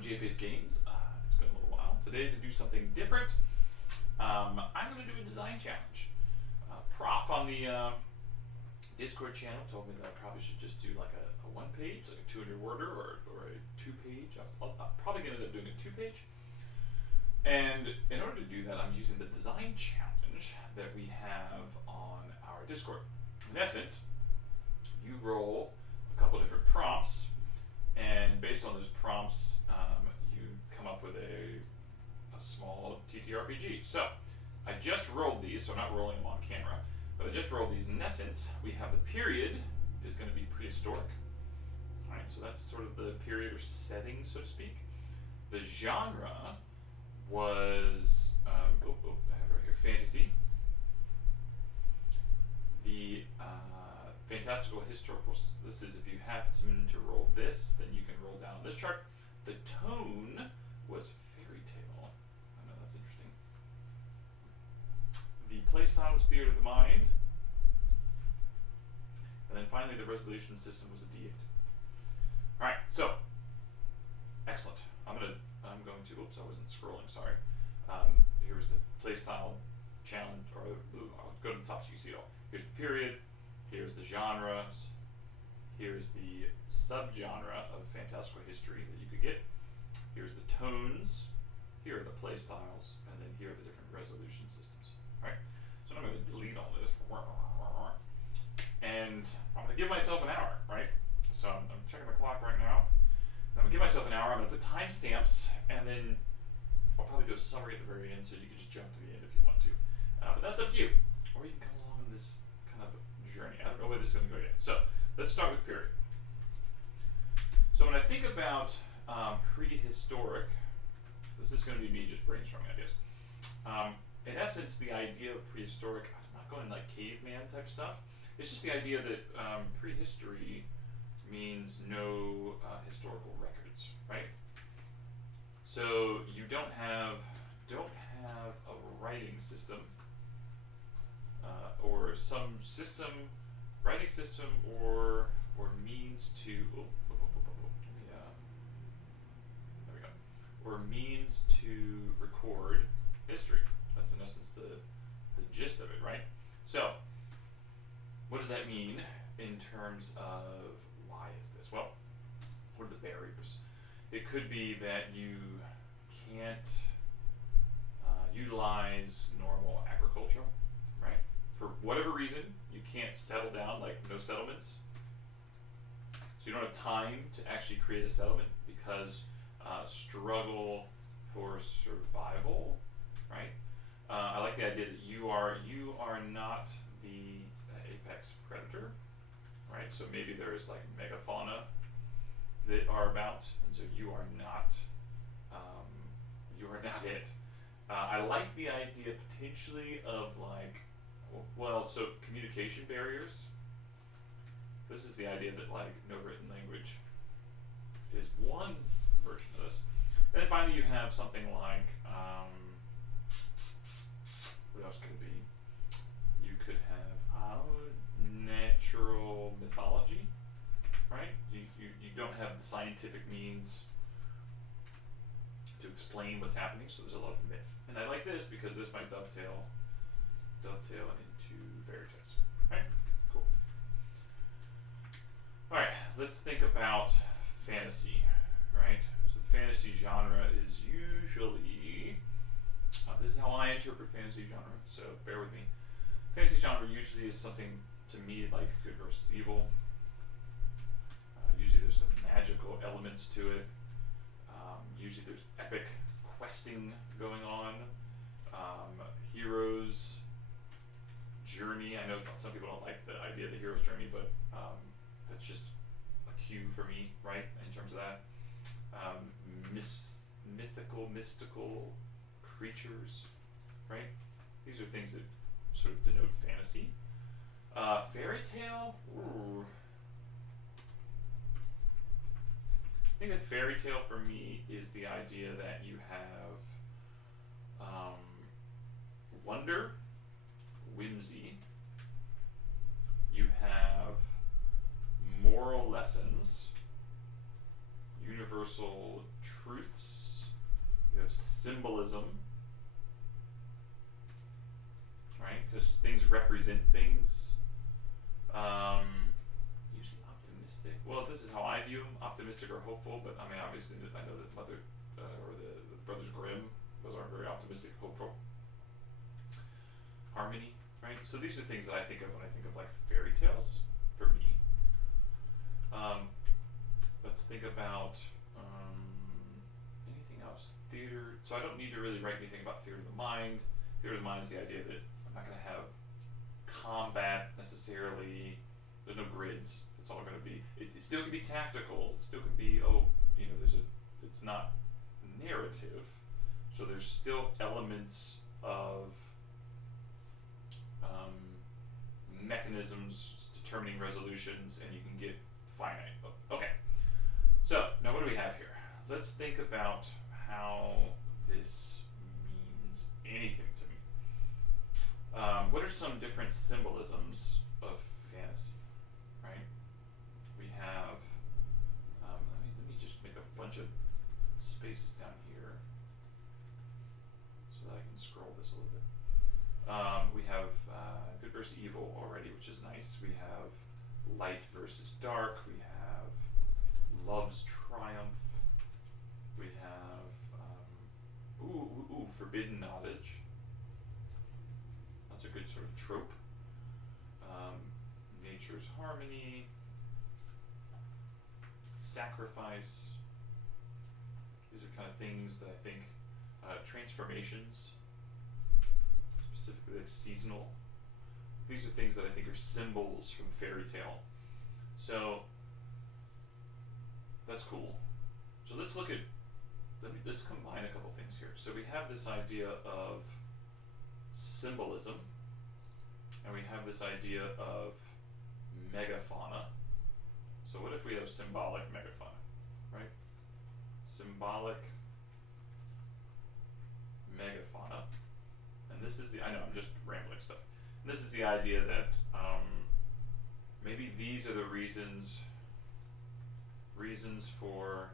doing Jface games. It's been a little while. Today to do something different, I'm going to do a design challenge. Prof on the Discord channel told me that I probably should just do like a one page, like a 200-worder or a 2-page. I'm probably going to end up doing a 2-page. And in order to do that, I'm using the design challenge that we have on our Discord. In essence, you roll a couple different prompts, and based on those prompts, you come up with a small TTRPG. So I just rolled these, so I'm not rolling them on camera, but I just rolled these. In essence, we have the period is going to be prehistoric. All right, so that's sort of the period or setting, so to speak. The genre was, I have it right here, fantasy. The fantastical historical, this is if you happen to roll this, then you can roll down on this chart. The tone was fairy tale. I know that's interesting. The playstyle was theater of the mind. And then finally the resolution system was a D8. Alright, so excellent. I'm going to, oops, I wasn't scrolling, sorry. Here's the playstyle challenge, or I'll go to the top so you can see it all. Here's the period, here's the genres, here's the subgenre of fantastical history that you could get, here's the tones, here are the playstyles, and then here are the different resolution systems. Alright, so I'm going to delete all this, and I'm going to give myself an hour, right? So I'm checking the clock right now. I'm going to give myself an hour, I'm going to put timestamps, and then I'll probably do a summary at the very end so you can just jump to the end if you want to. But that's up to you. Or you can come along on this kind of journey. I don't know where this is going to go yet. So let's start with period. So when I think about prehistoric, this is going to be me just brainstorming ideas. In essence, the idea of prehistoric, I'm not going like caveman type stuff. It's just the idea that prehistory means no historical records, right? So you don't have a writing system or some system, writing system or means to there we go, or means to record history. That's in essence the gist of it, right? So what does that mean in terms of why is this? Well, what are the barriers? It could be that you can't utilize normal agriculture, right? For whatever reason, you can't settle down, like no settlements. So you don't have time to actually create a settlement because struggle for survival, right? I like the idea that you are not the apex predator, right? So maybe there's like megafauna that are about, and so you are not it. I like the idea potentially of like, well, so communication barriers. This is the idea that like no written language is one version of this. And then finally you have something like, what else could it be? You could have natural mythology, right? You don't have the scientific means to explain what's happening, so there's a lot of myth. And I like this because this might dovetail into fairy tales. Right? Cool. Alright, let's think about fantasy, right? So the fantasy genre is usually, this is how I interpret fantasy genre, so bear with me. Fantasy genre usually is something, to me, like good versus evil. Usually there's some magical elements to it. Usually there's epic questing going on. Hero's journey. I know some people don't like the idea of the hero's journey, but that's just a cue for me, right, in terms of that. Mystical creatures, right? These are things that sort of denote fantasy. Fairy tale? Ooh. I think that fairy tale for me is the idea that you have wonder, whimsy, you have moral lessons, universal truths, you have symbolism, right? Because things represent things. Usually optimistic. Well, this is how I view them, optimistic or hopeful, but I mean, obviously, I know that Mother, or the Brothers Grimm, those aren't very optimistic, hopeful. Harmony, right? So these are things that I think of when I think of like fairy tales, for me. Let's think about anything else. Theater. So I don't need to really write anything about theater of the mind. Theater of the mind is the idea that I'm not going to have combat necessarily. There's no grids. It's all going to be. It still can be tactical. It still can be. It's not narrative. So there's still elements of mechanisms determining resolutions, and you can get finite. Okay. So now what do we have here? Let's think about how this means anything to me. What are some different symbolisms of fantasy? Right? We have. Let me just make a bunch of spaces down here so that I can scroll this a little bit. We have good versus evil already, which is nice. We have light versus dark. We have love's triumph. We have forbidden knowledge. That's a good sort of trope. Nature's harmony. Sacrifice. These are kind of things that I think transformations, specifically like seasonal. These are things that I think are symbols from fairy tale. So that's cool. So let's look at, let's combine a couple things here. So we have this idea of symbolism, and we have this idea of megafauna. So what if we have symbolic megafauna, right? Symbolic megafauna. And this is I know I'm just rambling stuff. And this is the idea that maybe these are the reasons for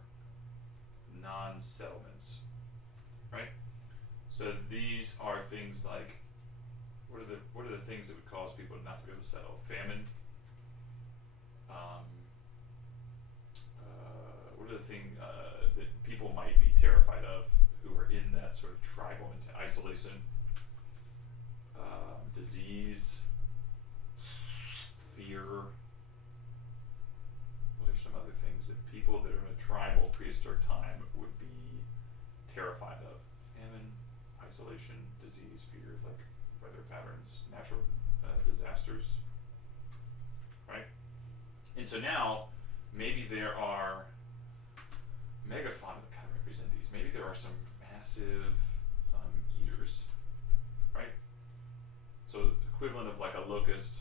non-settlements, right? So these are things like, what are the things that would cause people not to be able to settle? Famine. What are the things that people might be terrified of who are in that sort of tribal isolation? Disease, fear. What are some other things that people that are in a tribal prehistoric time would be terrified of? Famine, isolation, disease, fear, like weather patterns, natural disasters, right? And so now, maybe there are megafauna that kind of represent these. Maybe there are some massive eaters, right? So equivalent of like a locust,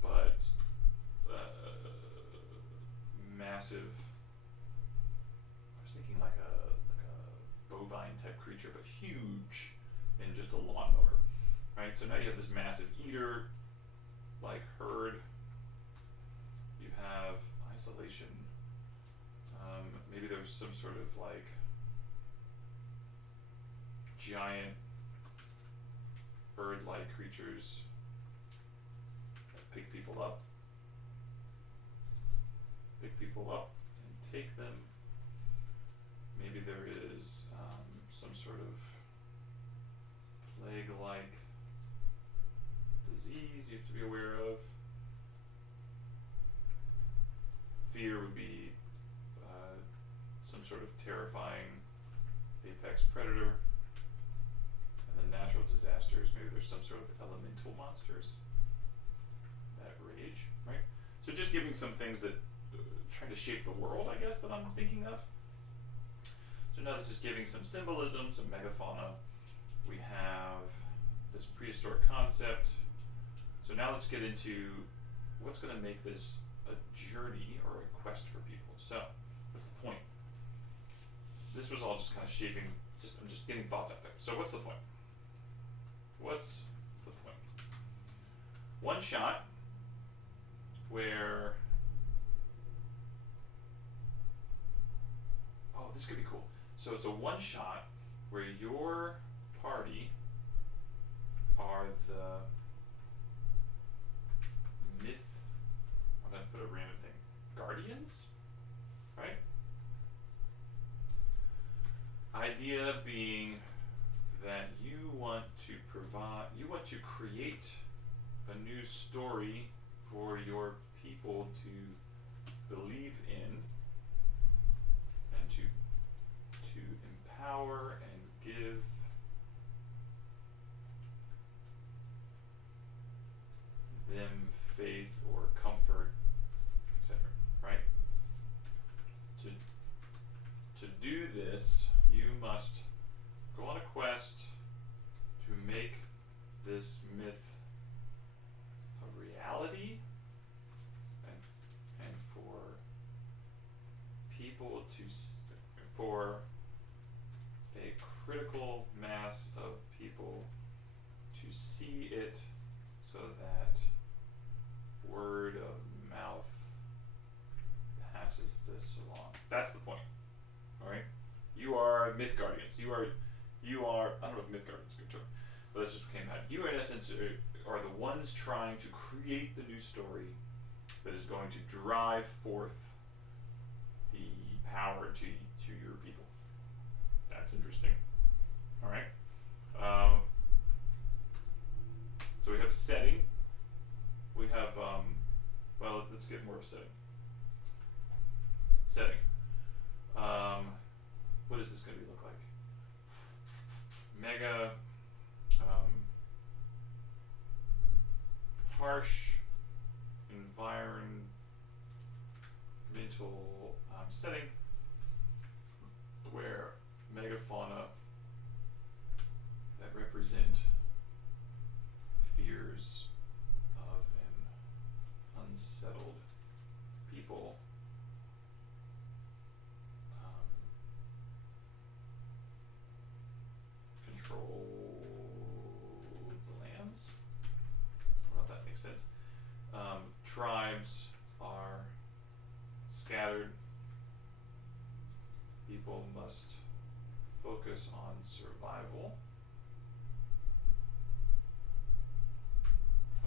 but massive. I was thinking like a bovine type creature, but huge and just a lawnmower, right? So now you have this massive eater, like herd. You have isolation. Maybe there's some sort of like giant bird-like creatures that pick people up and take them. Maybe there is some sort of plague-like disease you have to be aware of. Fear would be some sort of terrifying apex predator. And then natural disasters, maybe there's some sort of elemental monsters that rage, right? So just giving some things that trying to shape the world, I guess, that I'm thinking of. So now this is giving some symbolism, some megafauna. We have this prehistoric concept. So now let's get into what's going to make this a journey or a quest for people. So what's the point? This was all just kind of shaping, I'm just getting thoughts out there. So what's the point? What's the point? One shot where this could be cool. So it's a one-shot where your party are the myth. I'm gonna put a random thing. Guardians, right? Idea being that you want to create a new story for your people to believe in and to empower and give them faith or comfort, etc. Right? To do this, you must go on a quest to make this myth a reality, and for people for a critical mass of people to see it, so that word of mouth passes this along. That's the point. All right. You are myth guardians. You are. I don't know if myth guardians is a good term, but this just came out. You, in essence, are the ones trying to create the new story that is going to drive forth the power to your people. That's interesting. All right. So we have setting. We have well, let's get more of a setting. Setting. What is this going to look like? Mega harsh environmental setting where megafauna that represent fears of an unsettled people control the lands. I don't know if that makes sense. Tribes are scattered. People must focus on survival.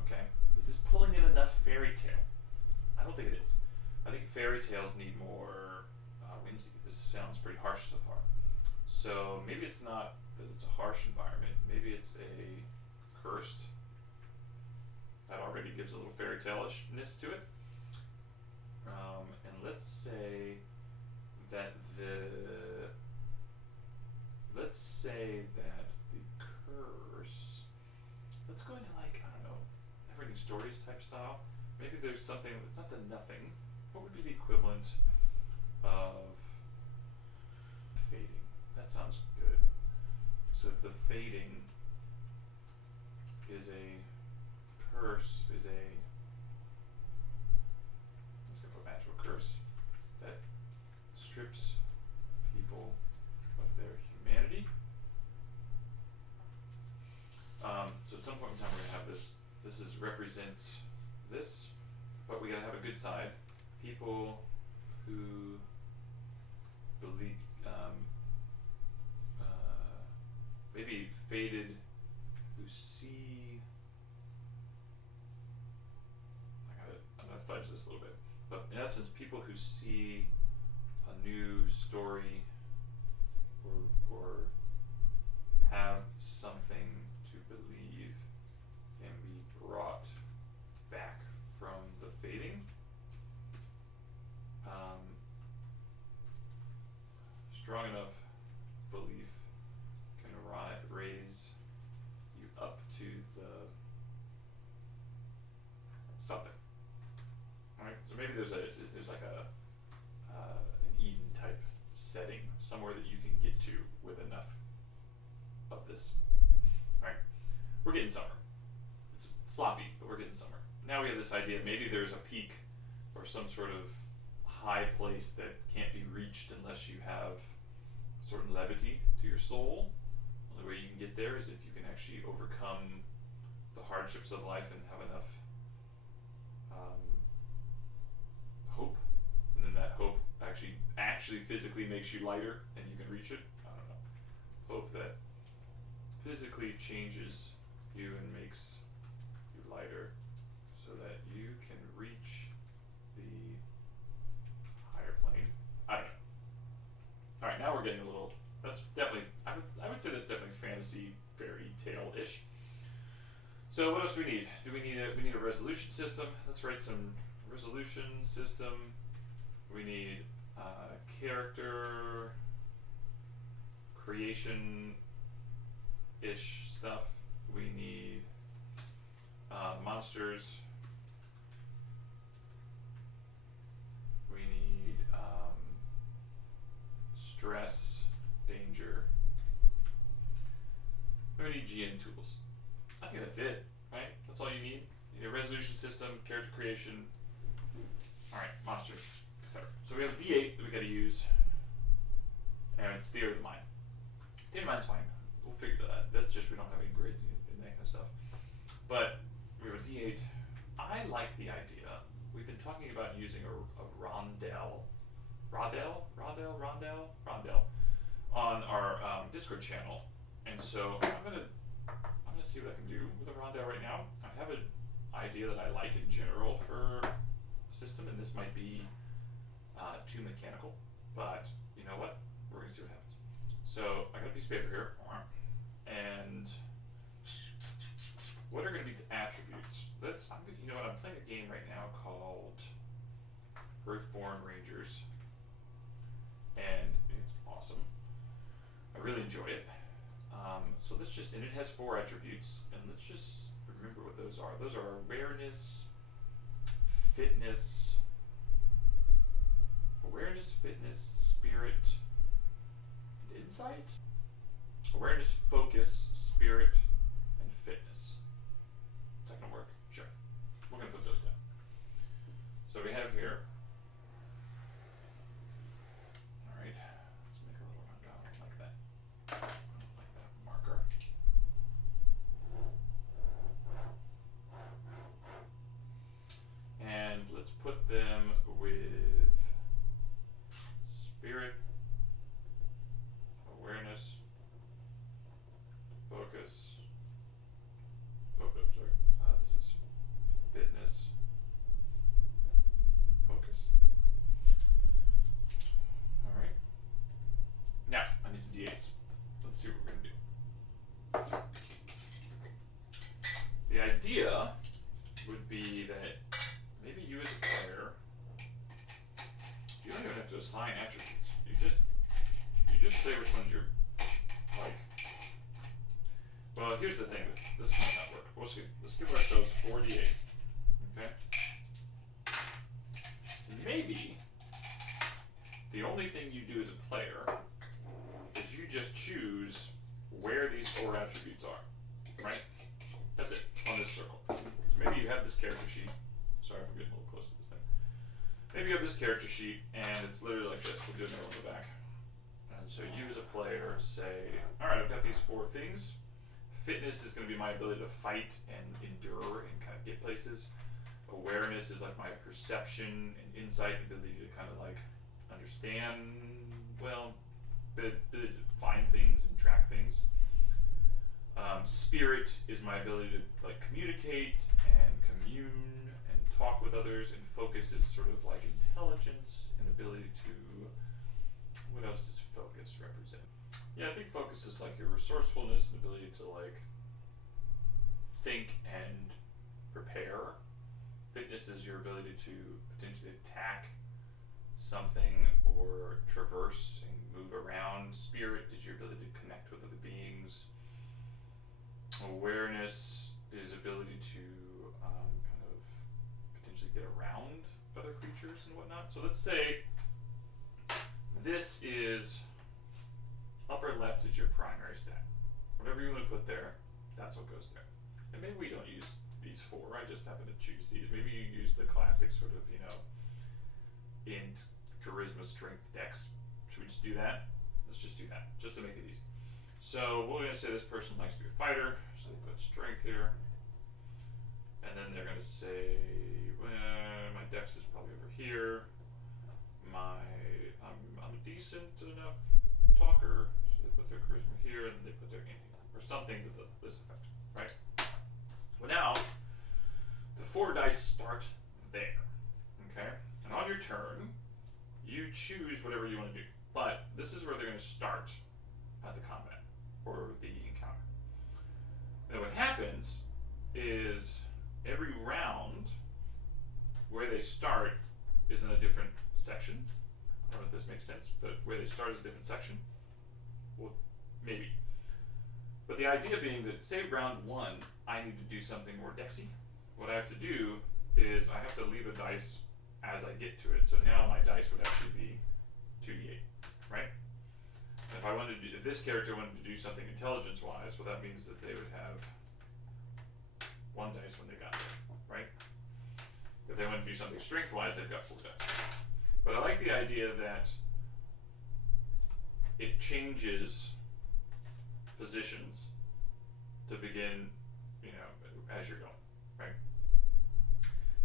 Okay. Is this pulling in enough fairy tale? I don't think it is. I think fairy tales need more whimsy. This sounds pretty harsh so far. So maybe it's not that it's a harsh environment. Maybe it's a cursed. That already gives a little fairy tale-ishness to it. And let's say that the curse. Let's go into, like, I don't know, Neverending Stories type style. Maybe there's something. It's not the nothing. What would be the equivalent of fading? That sounds good. So the fading is a curse, let's go for magical curse that strips people of their humanity. So at some point in time we're gonna have this represents this, but we gotta have a good side. People who believe maybe faded, who see. I'm gonna fudge this a little bit, but in essence, people who see a new story or have something to believe can be brought back from the fading. Strong enough belief can raise you up to the something. All right. So maybe there's like an Eden type setting somewhere that you can get to with enough of this. All right. We're getting somewhere. It's sloppy, but we're getting somewhere. Now we have this idea. Maybe there's a peak or some sort of high place that can't be reached unless you have certain levity to your soul. The only way you can get there is if you can actually overcome the hardships of life and have enough hope, and then that hope actually actually physically makes you lighter and you can reach it. I don't know. Hope that physically changes you and makes you lighter so that you can reach the higher plane. I don't know. All right, now we're getting a little. That's definitely. I would say that's definitely fantasy fairy tale-ish. So what else do we need? We need a resolution system. Let's write some resolution system. We need character creation-ish stuff. We need monsters. We need stress, danger. We need GN tools. I think that's it, right? That's all you need. You need a resolution system, character creation. All right, monsters, etc. So we have a D8 that we got to use, and it's theater of the mind. Theater of the mind's fine. We'll figure that out. That's just we don't have any grids in that kind of stuff. But we have a D8. I like the idea. We've been talking about using a rondelle on our Discord channel, and so I'm gonna see what I can do with a rondelle right now. I have an idea that I like in general for a system, and this might be too mechanical, but you know what? We're gonna see what happens. So I got a piece of paper here, and what are gonna be the attributes? You know what? I'm playing a game right now called Earthborn Rangers, and it's awesome. I really enjoy it. So let's just, and it has 4 attributes, and let's just remember what those are. Those are awareness, fitness, spirit, and insight. Awareness, focus, spirit, and fitness. Is that gonna work? Sure. We're gonna put those down. So we have here. All right. Let's make a little rundown like that. Like that marker. And let's put them with spirit, awareness, focus. Oh, sorry. This is fitness, focus. All right. Now I need some D8s. Let's see what we're gonna do. The idea would be that maybe you as a player, you don't even have to assign attributes. You just say which ones you're like. Well, here's the thing. This might not work. Let's give ourselves 48. Okay. Maybe the only thing you do as a player is you just choose where these 4 attributes are. Right? That's it. On this circle. So maybe you have this character sheet. Sorry if I'm getting a little close to this thing. Maybe you have this character sheet, and it's literally like this. We'll do another one on the back. And so you as a player say, all right, I've got these 4 things. Fitness is going to be my ability to fight and endure and kind of get places. Awareness is like my perception and insight, ability to kind of like understand, well, find things and track things. Spirit is my ability to like communicate and commune and talk with others, and focus is sort of like intelligence and ability to, what else does focus represent? Yeah, I think focus is like your resourcefulness and ability to like think and prepare. Fitness is your ability to potentially attack something or traverse and move around. Spirit is your ability to connect with other beings. Awareness is ability to kind of potentially get around other creatures and whatnot. So let's say this is upper left is your primary stat. Whatever you want to put there, that's what goes there. And maybe we don't use these 4. I just happen to choose these. Maybe you use the classic sort of, int, charisma, strength, dex. Should we just do that? Let's just do that, just to make it easy. So we're going to say this person likes to be a fighter, so they put strength here. And then they're going to say, well, my dex is probably over here. I'm a charisma here, and they put their int here, or something to this effect, right? Well, now the 4 dice start there, okay? And on your turn, you choose whatever you want to do, but this is where they're going to start at the combat or the encounter. Now, what happens is every round where they start is in a different section. I don't know if this makes sense, but where they start is a different section. Well, maybe. But the idea being that, say round 1, I need to do something more dexy. What I have to do is I have to leave a dice as I get to it. So now my dice would actually be 2d8, right? If I wanted to do, if this character wanted to do something intelligence-wise, well, that means that they would have 1 dice when they got there, right? If they want to do something strength-wise, they've got 4 dice. But I like the idea that it changes positions to begin, as you're going, right?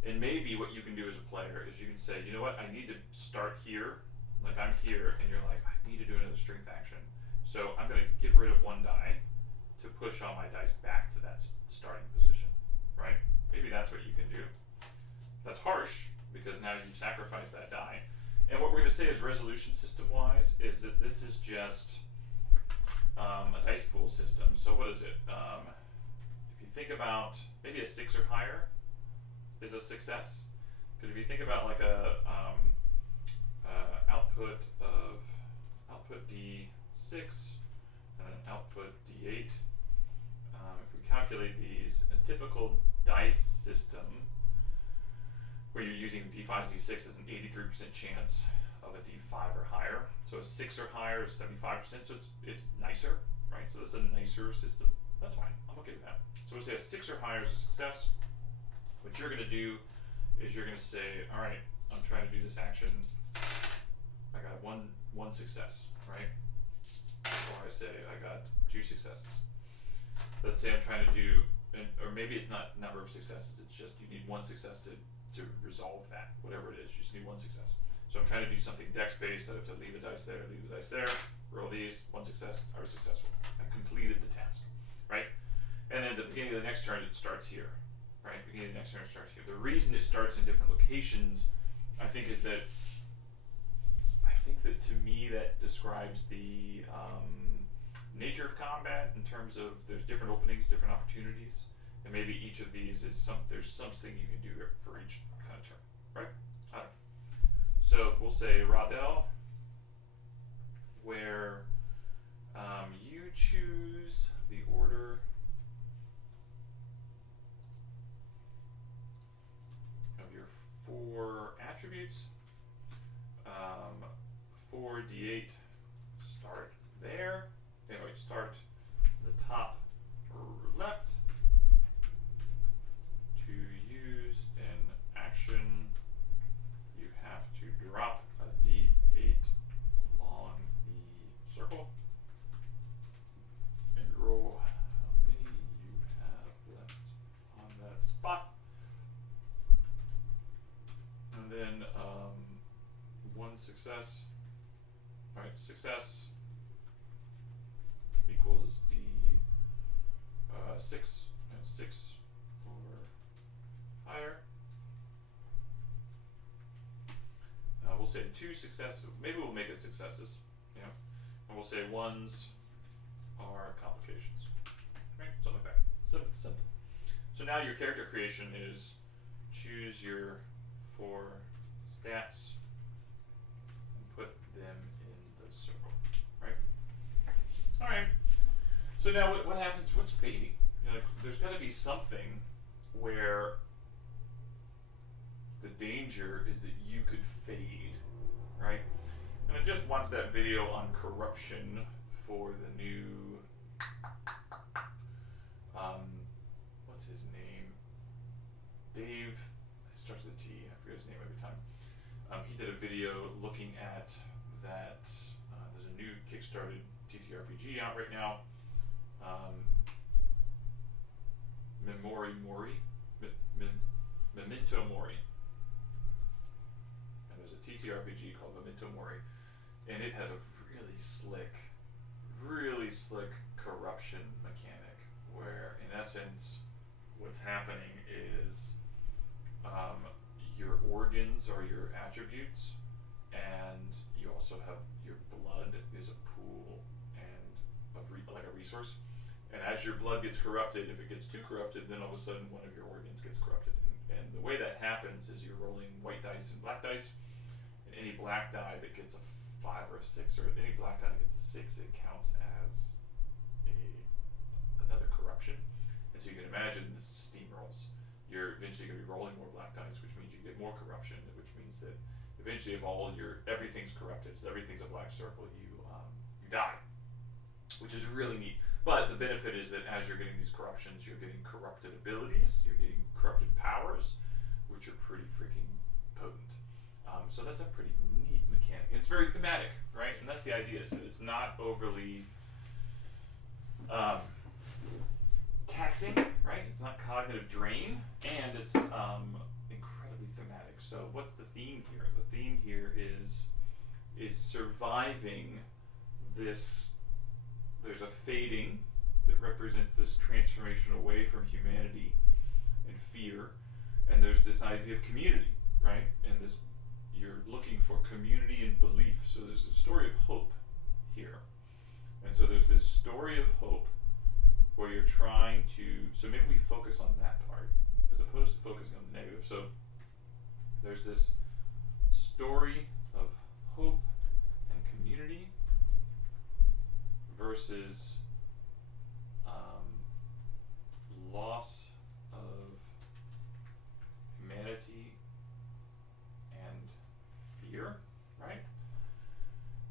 And maybe what you can do as a player is you can say, you know what, I need to start here, like I'm here, and you're like, I need to do another strength action. So I'm going to get rid of 1 die to push all my dice back to that starting position, right? Maybe that's what you can do. That's harsh, because now you've sacrificed that die. And what we're going to say is resolution system-wise is that this is just a dice pool system. So what is it? If you think about maybe a 6 or higher is a success. Because if you think about like a output D6 and an output D8, if we calculate these, a typical dice system where you're using D5 D6 is an 83% chance of a D5 or higher. So a 6 or higher is 75%, so it's nicer, right? So that's a nicer system. That's fine. I'm okay with that. So we'll say a 6 or higher is a success. What you're going to do is you're going to say, all right, I'm trying to do this action. I got one success, right? Or I say I got 2 successes. Let's say I'm trying to do, or maybe it's not number of successes. It's just you need 1 success to resolve that, whatever it is. You just need 1 success. So I'm trying to do something dex-based. I have to leave a dice there, leave a dice there, roll these, 1 success, I was successful. I completed the task, right? And then at the beginning of the next turn, it starts here, right? Beginning of the next turn, it starts here. The reason it starts in different locations, I think, is that to me that describes the nature of combat in terms of there's different openings, different opportunities, and maybe each of these is there's something you can do for each kind of turn, right? So we'll say Radel, where you choose the order of your 4 attributes. 4d8 start there. Anyway, start the top left. To use an action, you have to drop a d8 along the circle and roll how many you have left on that spot. And then 1 success. All right, success equals D6, 6 or higher. We'll say 2 successes. Maybe we'll make it successes, and we'll say 1s are complications, right? Something like that. Simple. So now your character creation is choose your 4 stats and put them in the circle, right? All right. So now what happens? What's fading? There's got to be something where the danger is that you could fade, right? And I just watched that video on corruption for the new, what's his name? Dave, it starts with a T, I forget his name every time. He did a video looking at that, there's a new kickstarted TTRPG out right now. Memento Mori. And there's a TTRPG called Memento Mori, and it has a really slick slick corruption mechanic where, in essence, what's happening is your organs are your attributes, and you also have your blood is a pool and like a resource. And as your blood gets corrupted, if it gets too corrupted, then all of a sudden one of your organs gets corrupted. And the way that happens is you're rolling white dice and black dice, and any black die that gets a 5 or a 6, or any black die that gets a 6, it counts as another corruption. And so you can imagine this steamrolls. You're eventually going to be rolling more black dice, which means you get more corruption, which means that eventually, if everything's corrupted, so everything's a black circle, you die, which is really neat. But the benefit is that as you're getting these corruptions, you're getting corrupted abilities, you're getting corrupted powers, which are pretty freaking potent. So that's a pretty neat mechanic. And it's very thematic, right? And that's the idea, is that it's not overly taxing, right? It's not cognitive drain, and it's incredibly thematic. So what's the theme here? The theme here is surviving this. There's a fading that represents this transformation away from humanity and fear, and there's this idea of community, right? And this, you're looking for community and belief. So there's a story of hope here, and so there's this story of hope where you're trying to, so maybe we focus on that part as opposed to focusing on the negative. So there's this story of hope and community versus loss of humanity and fear, right?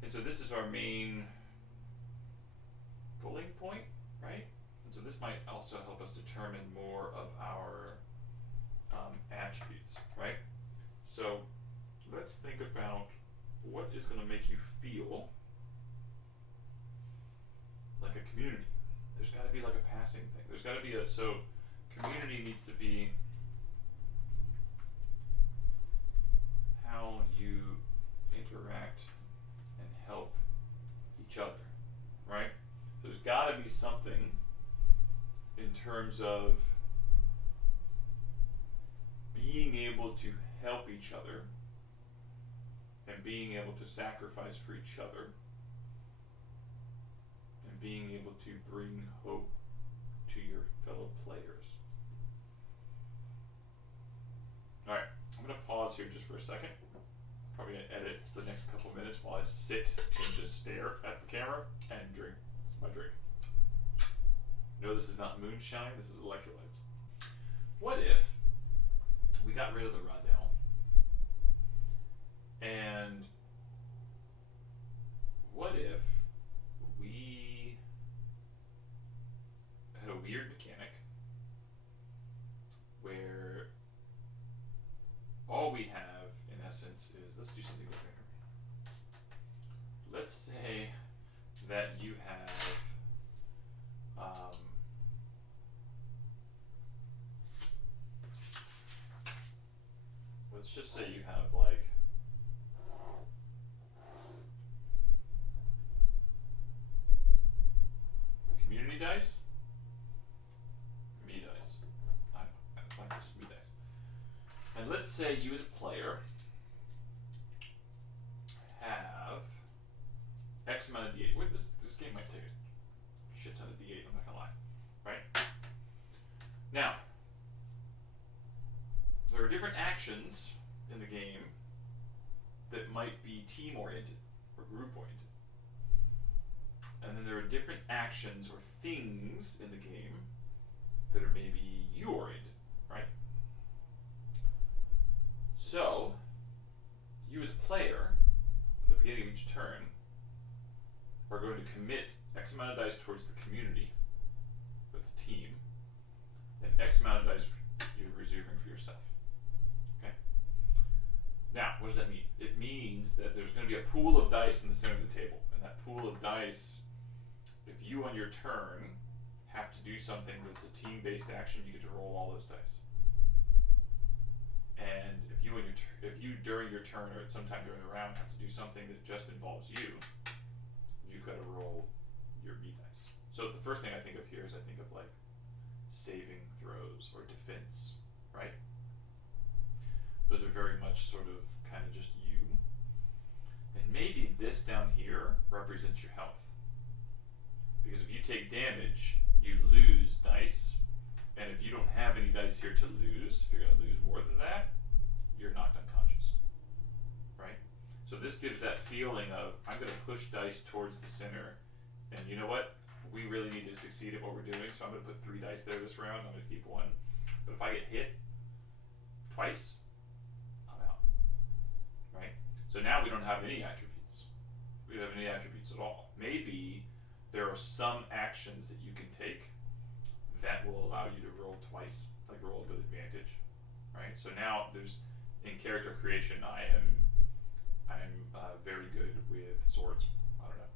And so this is our main pulling point, right? And so this might also help us determine more of our attributes, right? So let's think about what is going to make you feel like a community. There's got to be like a passing thing. There's got to be so community needs to be how you interact and help each other, right? So there's got to be something in terms of being able to help each other and being able to sacrifice for each other and being able to bring hope to your fellow players. Alright, I'm going to pause here just for a second. Probably going to edit the next couple minutes while I sit and just stare at the camera and drink. This is my drink. No, this is not moonshine, this is electrolytes. What if we got rid of the Rodell and what if we had a weird mechanic where all we have in essence is, let's do something different. Let's say that you have let's just say you have like community dice, me dice. I like this me dice. And let's say you as a player have X amount of D8. Wait, this game might take a shit ton of D8, I'm not gonna lie. Right? Now, there are different actions in the game that might be team-oriented or group-oriented. And then there are different actions or things in the game that are maybe you-oriented, right? So, you as a player, at the beginning of each turn, are going to commit X amount of dice towards the community, or the team, and X amount of dice you're reserving for yourself. Okay? Now, what does that mean? It means that there's going to be a pool of dice in the center of the table, and that pool of dice, if you on your turn have to do something that's a team-based action, you get to roll all those dice. And if you during your turn or at some time during the round have to do something that just involves you, you've got to roll your me dice. defense, right? Those are very much sort of kind of just you. And maybe this down here represents your health. Because if you take damage, you lose dice. And if you don't have any dice here to lose, if you're going to lose more than that, you're knocked unconscious, right? So this gives that feeling of, I'm going to push dice towards the center. And you know what? We really need to succeed at what we're doing, so I'm going to put 3 dice there this round. I'm going to keep 1. But if I get hit twice, I'm out, right? So now we don't have any attributes. We don't have any attributes at all. Maybe there are some actions that you can take that will allow you to roll twice, like roll with advantage, right? So now there's, in character creation, I am very good with swords, I don't know,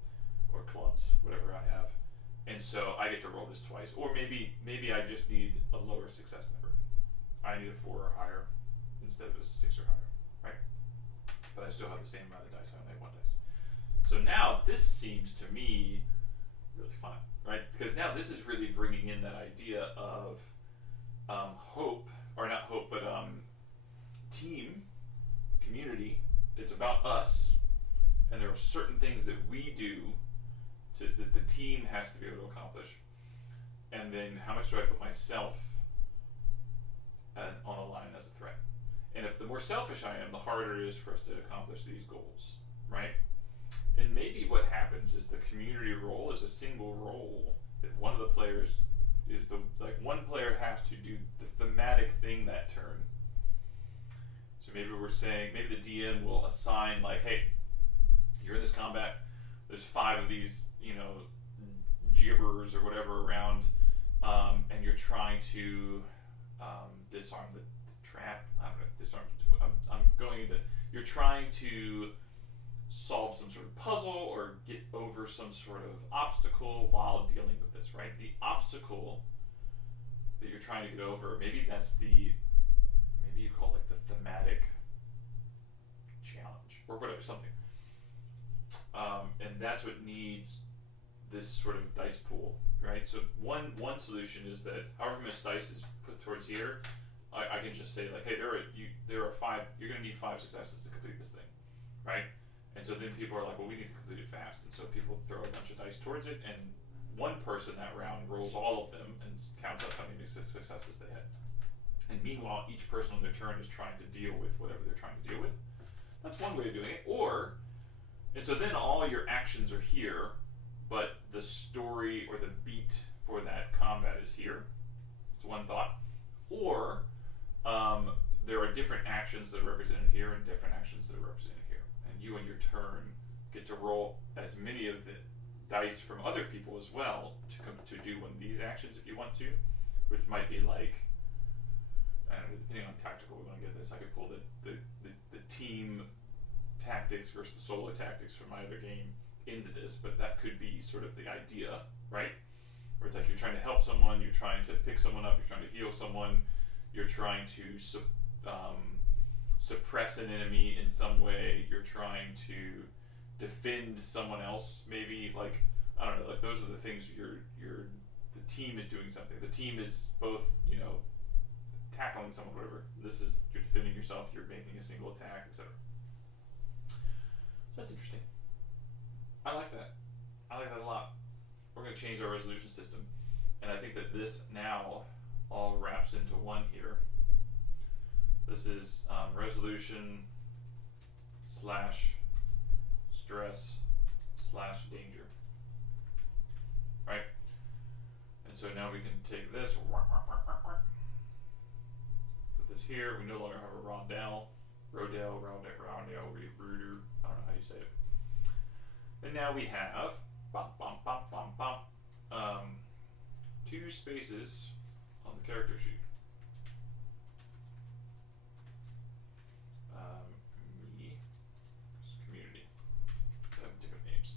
or clubs, whatever I have. And so I get to roll this twice. Or maybe I just need a lower success number. I need a 4 or higher instead of a 6 or higher, right? But I still have the same amount of dice. I only have 1 dice. So now this seems to me really fun, right? Because now this is really bringing in that idea of hope, or not hope, but team, community. It's about us, and there are certain things that we do that the team has to be able to accomplish. And then how much do I put myself on a line as a threat? And if the more selfish I am, the harder it is for us to accomplish these goals, right? And maybe what happens is the community role is a single role that one of the players is one player has to do the thematic thing that turn. So maybe we're saying, maybe the DM will assign, like, hey, you're in this combat, there's 5 of these, gibberers or whatever around, and you're trying to disarm the trap. I don't know, disarm. I'm going into. You're trying to solve some sort of puzzle or get over some sort of obstacle while dealing with this, right? The obstacle that you're trying to get over, maybe you call it the thematic challenge or whatever, something. And that's what needs this sort of dice pool, right? So one solution is that however much dice is put towards here, I can just say, like, hey, there are 5. You're going to need 5 successes to complete this thing, right? And so then people are like, well, we need to complete it fast. And so people throw a bunch of dice towards it, and one person that round rolls all of them and counts up how many successes they had. And meanwhile, each person on their turn is trying to deal with whatever they're trying to deal with. That's one way of doing it. And so then all your actions are here, but the story or the beat for that combat is here. It's one thought. Or there are different actions that are represented here and different actions that are represented here. And you on your turn get to roll as many of the dice from other people as well to do one of these actions if you want to, which might be like, I don't know, depending on tactical we want to get this, I could pull the team tactics versus the solo tactics from my other game into this, but that could be sort of the idea, right? Where it's like you're trying to help someone, you're trying to pick someone up, you're trying to heal someone, you're trying to suppress an enemy in some way, you're trying to defend someone else, maybe, like, I don't know, like those are the things the team is doing something. The team is both, tackling someone, whatever. This is, you're defending yourself, you're making a single attack, etc. So that's interesting. I like that. I like that a lot. We're going to change our resolution system. And I think that this now all wraps into one here. This is resolution / stress / danger. Right? And so now we can take this, put this here. We no longer have a rondel, Ruder, I don't know how you say it. And now we have 2 spaces on the character sheet. Me versus community. They have different names.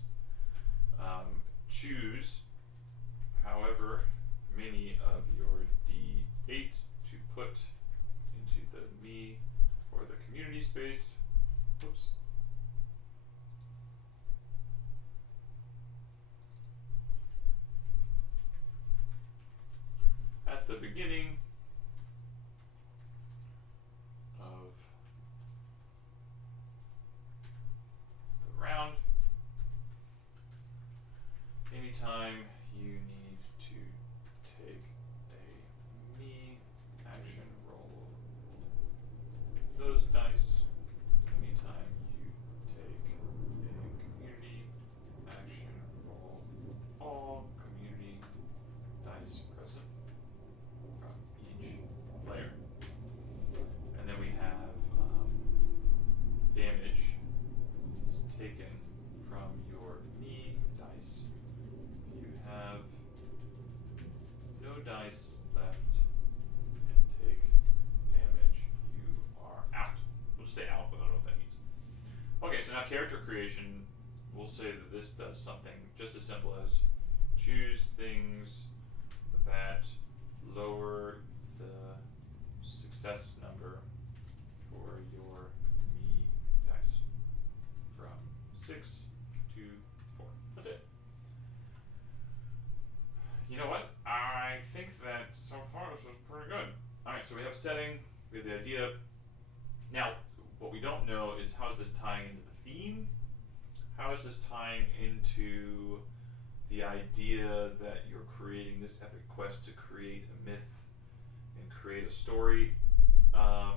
Choose however many of your D8 to put into the me or the community space. Whoops. At the beginning situation, we'll say that this does something just as simple as choose things that lower the success number for your me dice from 6 to 4. That's it. You know what? I think that so far this was pretty good. Alright, so we have a setting, we have the idea. Now, what we don't know is how is this tying into the theme? How is this tying into the idea that you're creating this epic quest to create a myth and create a story? How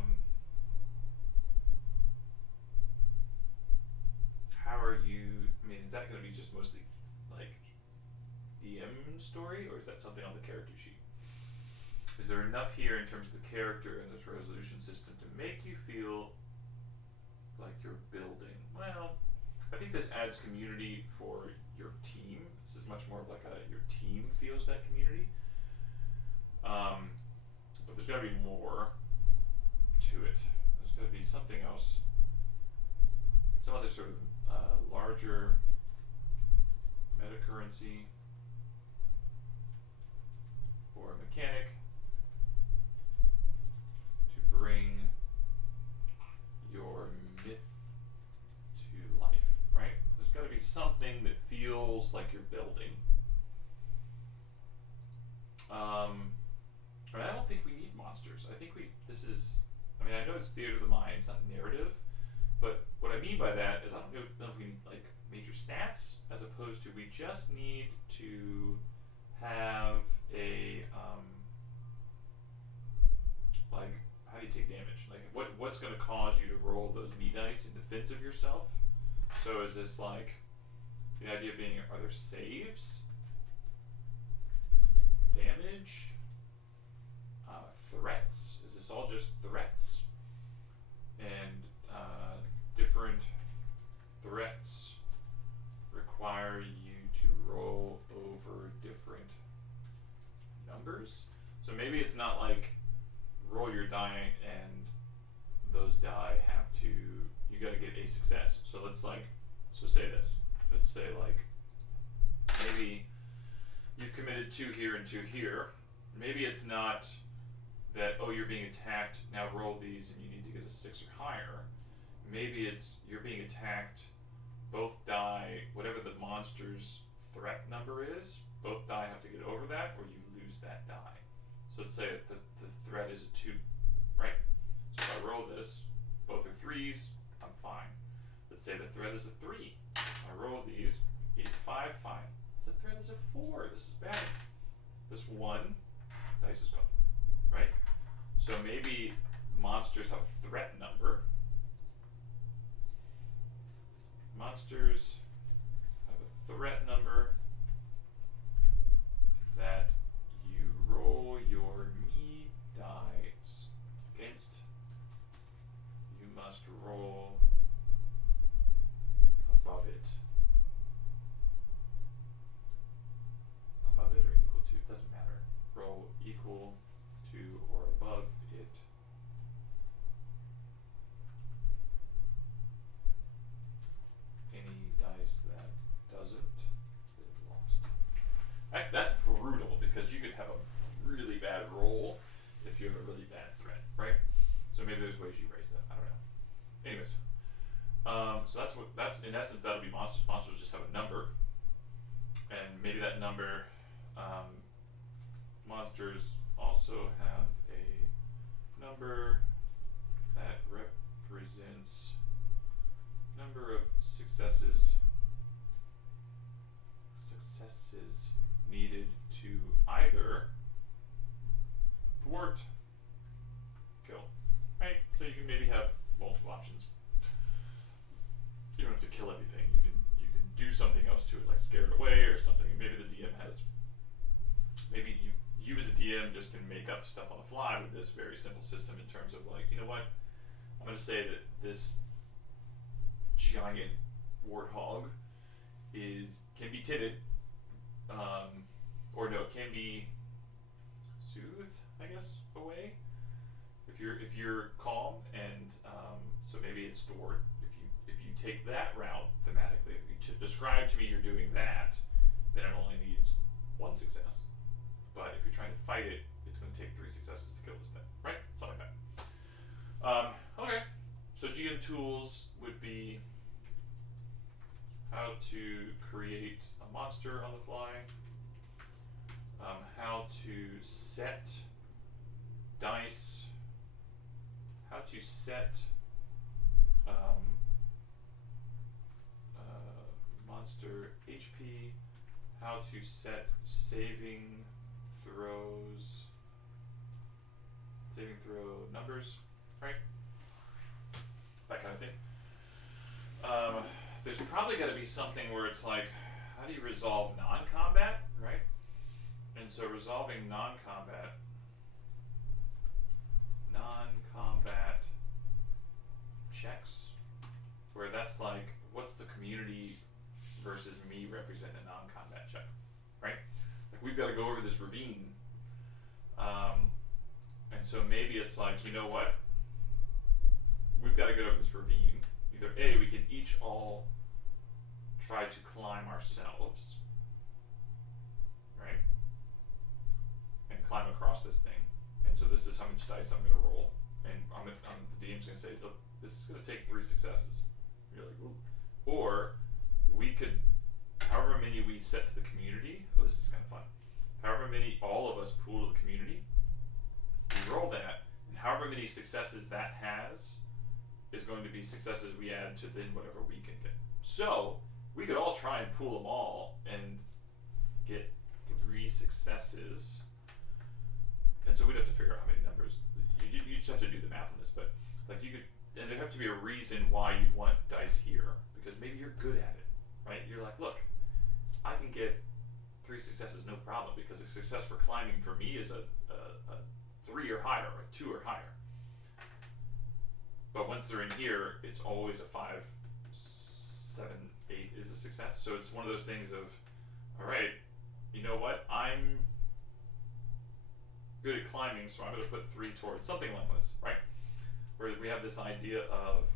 are you, I mean, is that going to be just mostly like DM story, or is that something on the character sheet? Is there enough here in terms of the character and this resolution system to make you feel like you're building? Well, I think this adds community for your team. This is much more of like your team feels that community. But there's got to be more to it. There's got to be something else, some other sort of larger meta currency or mechanic to bring your myth to life, right? There's got to be something that feels like you're building. I don't think we need monsters. I think I mean, I know it's theater of the mind, it's not narrative, but what I mean by that is I don't know if we need like major stats, as opposed to we just need to have a like, how do you take damage? Like what's going to cause you to roll those me dice in defense of yourself? So is this like the idea being, are there saves, damage, threats? Is this all just threats? And different threats require you to roll over different numbers. So maybe it's not like roll your die and those die have to, you gotta get a success. So let's say this. Let's say like maybe you've committed 2 here and 2 here. Maybe it's not that, oh, you're being attacked, now roll these and you need to get a 6 or higher. Maybe it's you're being attacked, both die, whatever the monster's threat number is, both die have to get over that or you lose that die. So let's say the threat is a 2, right? So if I roll this, both are 3s, I'm fine. Let's say the threat is a 3. I roll these, 8 to 5, fine. The threat is a 4, this is bad. This 1, dice is gone, right? So maybe monsters have a threat number. Monsters have a threat number that you roll your me dice against. You must roll above it. Above it or equal to, it doesn't matter. Roll equal to or above it. Any dice that doesn't is lost. That's brutal because you could have a really bad roll if you have a really bad threat, right? So maybe there's ways you raise that. I don't know. Anyways, so that's in essence that'll be monsters. Monsters just have a number, and maybe that number, monsters also have a number that represents number of successes needed to either thwart, kill, right? So you can maybe have multiple options. You don't have to kill everything. You can do something else to it, like scare it away or something. Maybe the DM has, maybe you as a DM just can make up stuff on the fly with this very simple system in terms of like, you know what, I'm going to say that this giant warthog can be timid, or no, it can be soothed, I guess, away. If you're calm, and so maybe it's thwart. If you take that route thematically, describe to me you're doing that, then it only needs 1 success. But if you're trying to fight it, it's going to take 3 successes to kill this thing, right? Something like that. Okay, so GM tools would be how to create a monster on the fly, how to set dice, how to set monster HP, how to set saving throw numbers, right? That kind of thing. There's probably got to be something where it's like, how do you resolve non-combat, right? And so resolving non-combat checks, where that's like, what's the community versus me represent a non-combat check, right? Like we've got to go over this ravine, and so maybe it's like, you know what? We've got to get over this ravine. Either A, we can each all try to climb ourselves, right? And climb across this thing. And so this is how much dice I'm going to roll. And the DM's going to say, look, this is going to take 3 successes. You're like, ooh. Or we could, however many we set to the community, oh, this is kind of fun. However many all of us pool to the community, we roll that, and however many successes that has is going to be successes we add to then whatever we can get. So we could all try and pool them all and get 3 successes. And so we'd have to figure out how many numbers. You just have to do the math on this, but like you could, and there have to be a reason why you'd want dice here, because maybe you're good at it, right? You're like, look, I can get 3 successes no problem, because a success for climbing for me is a 3 or higher, or a 2 or higher. But once they're in here, it's always a 5, 7, 8 is a success. So it's one of those things of, all right, you know what? I'm good at climbing, so I'm going to put 3 towards something like this, right? Where we have this idea of,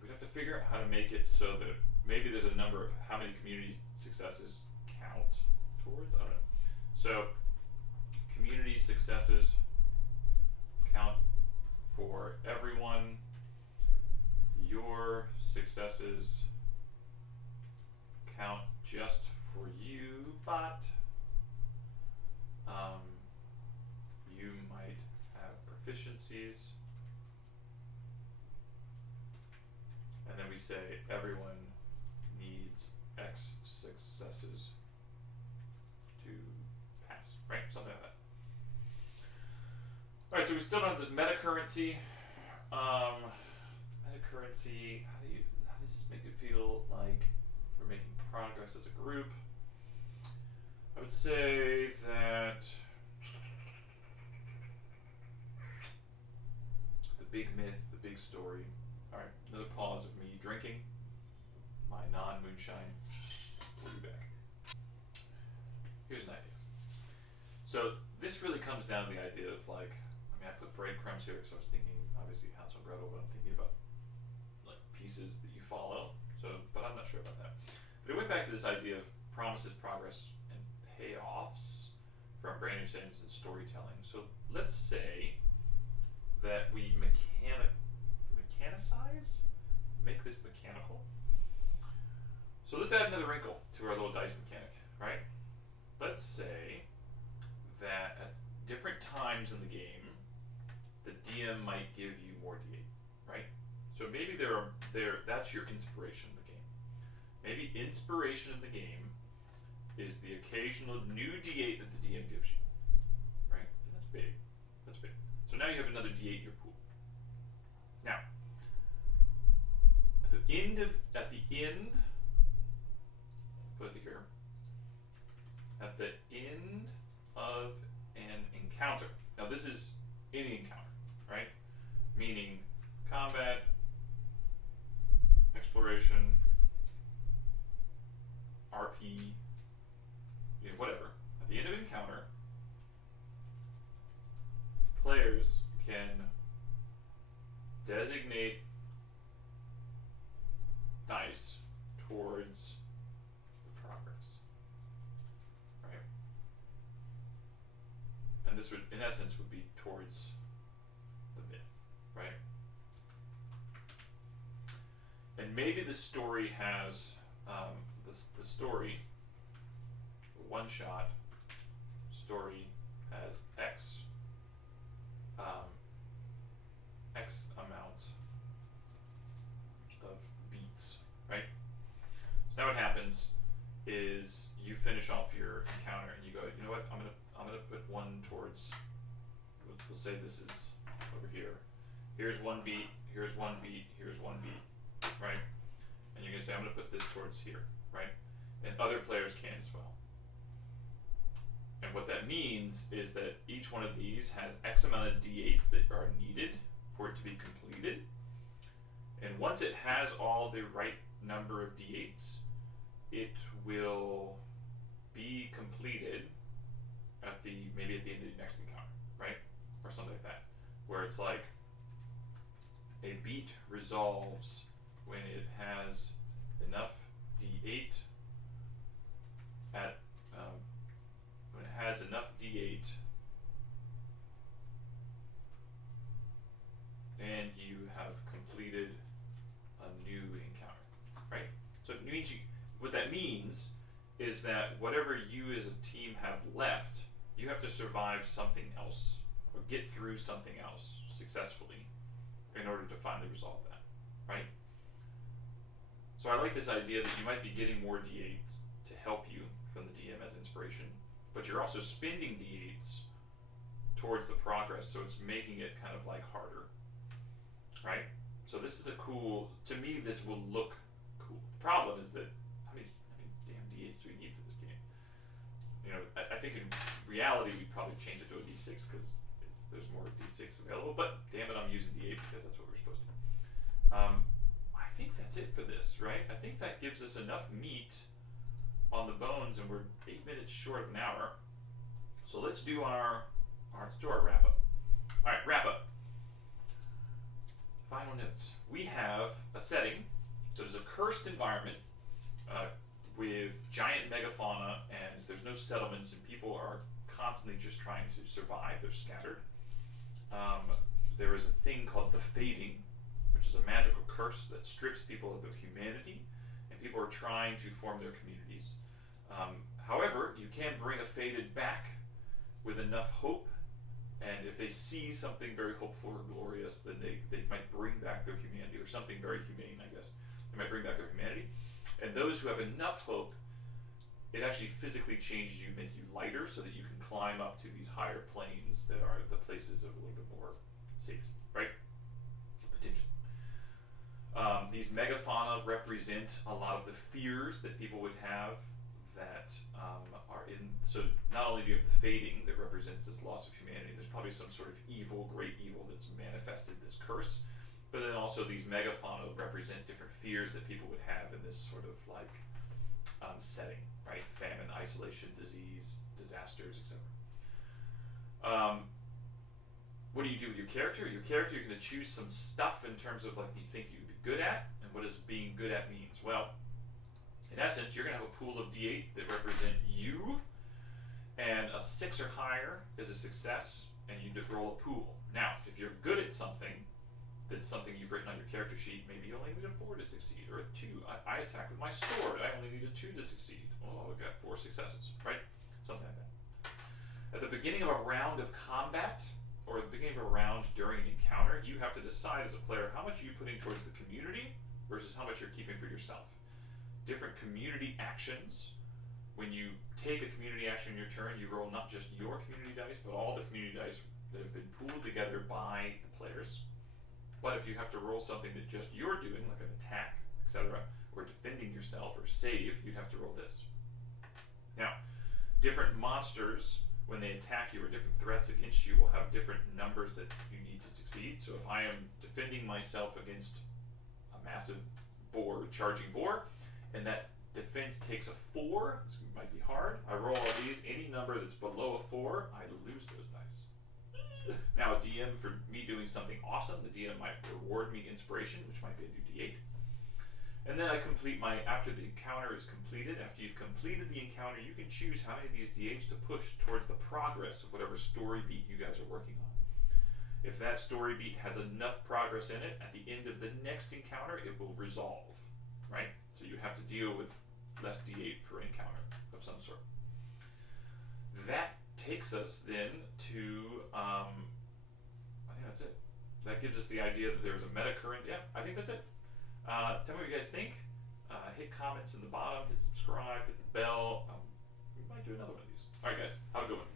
we'd have to figure out how to make it so that maybe there's a number of how many community successes count towards, I don't know. So community successes count for everyone. Your successes count just for you, but you might have proficiencies. And then we say everyone needs X successes to pass, right? Something like that. Alright, so we still don't have this meta currency. Meta currency, how does this make it feel like we're making progress as a group? I would say that the big myth, the big story. Alright, another pause of me drinking my non-moonshine. We'll be back. Here's an idea. So this really comes down to the idea of like, I put breadcrumbs here because I was thinking obviously Hansel and Gretel, but I'm thinking about like pieces that you follow. So, but I'm not sure about that. But it went back to this idea of promises, progress, and payoffs from brain understandings and storytelling. So let's say that we mechanicize, make this mechanical. So let's add another wrinkle to our little dice mechanic, right? Let's say that at different times in the game, the DM might give you more D8, right? So maybe that's your inspiration in the game. Maybe inspiration in the game is the occasional new D8 that the DM gives you, right? And that's big. That's big. So now you have another D8 in your pool. Now, at the end, put it here. At the end of an encounter. Now this is any encounter, right? Meaning combat, exploration, RP, whatever. At the end of an encounter, players can designate dice towards the progress, right? And this would, in essence, would be towards the myth, right? And maybe the story has, the story, the one-shot story has X, X amount of beats, right? So now what happens is you finish off your encounter and you go, you know what, I'm gonna put one towards, we'll say this is over here. Here's one beat, here's one beat, here's one beat, right? And you're gonna say, I'm gonna put this towards here, right? And other players can as well. And what that means is that each one of these has X amount of D8s that are needed for it to be completed. And once it has all the right number of D8s, it will be completed at maybe at the end of the next encounter, right? Or something like that. Where it's like a beat resolves when it has enough D8 at when it has enough D8 and you have completed a new encounter, right? So it means what that means is that whatever you as a team have left, you have to survive something else or get through something else successfully in order to finally resolve that, right? So I like this idea that you might be getting more D8s to help you from the DM as inspiration, but you're also spending D8s towards the progress, so it's making it kind of like harder, right? So this is a cool, to me this will look cool. The problem is that, how many damn D8s do we need for this game? You know, I think in reality we'd probably change it to a D6 because there's more D6 available, but damn it, I'm using D8 because that's what we're supposed to do. I think that's it for this, right? I think that gives us enough meat on the bones, and we're 8 minutes short of an hour. So let's do our wrap up. All right, wrap up. Final notes. We have a setting. So there's a cursed environment with giant megafauna, and there's no settlements, and people are constantly just trying to survive. They're scattered. There is a thing called the fading, which is a magical curse that strips people of their humanity, and people are trying to form their communities. However, you can bring a faded back with enough hope, and if they see something very hopeful or glorious, then they might bring back their humanity, or something very humane, I guess. They might bring back their humanity. And those who have enough hope, it actually physically changes you, makes you lighter, so that you can climb up to these higher planes that are the places of a little bit more safety, right? Potential. These megafauna represent a lot of the fears that people would have that are in, so not only do you have the fading that represents this loss of humanity, there's probably some sort of evil, great evil that's manifested this curse, but then also these megafauna represent different fears that people would have in this sort of like setting, right? Famine, isolation, disease, disasters, etc. What do you do with your character? Your character, you're going to choose some stuff in terms of like you think you'd be good at, and what does being good at means? Well, in essence, you're going to have a pool of D8 that represent you, and a 6 or higher is a success, and you just roll a pool. Now, if you're good at something, that's something you've written on your character sheet, maybe you only need a 4 to succeed, or a 2. I attack with my sword, I only need a 2 to succeed. Oh, I've got 4 successes, right? Something like that. At the beginning of a round of combat, or at the beginning of a round during an encounter, you have to decide as a player how much are you putting towards the community versus how much you're keeping for yourself. Different community actions. When you take a community action in your turn, you roll not just your community dice, but all the community dice that have been pooled together by the players. But if you have to roll something that just you're doing, like an attack, etc., or defending yourself or save, you'd have to roll this. Now, different monsters, when they attack you, or different threats against you, will have different numbers that you need to succeed. So if I am defending myself against a massive boar, charging boar, and that defense takes a 4, this might be hard, I roll all these, any number that's below a 4, I lose those dice. Now a DM, for me doing something awesome, the DM might reward me inspiration, which might be a new D8. And then I complete after the encounter is completed, after you've completed the encounter, you can choose how many of these D8s to push towards the progress of whatever story beat you guys are working on. If that story beat has enough progress in it, at the end of the next encounter, it will resolve, right? So you have to deal with less D8 for an encounter of some sort. That takes us then to, I think that's it. That gives us the idea that there's a meta current. Yeah, I think that's it. Tell me what you guys think. Hit comments in the bottom, hit subscribe, hit the bell. We might do another one of these. All right, guys, have a good one.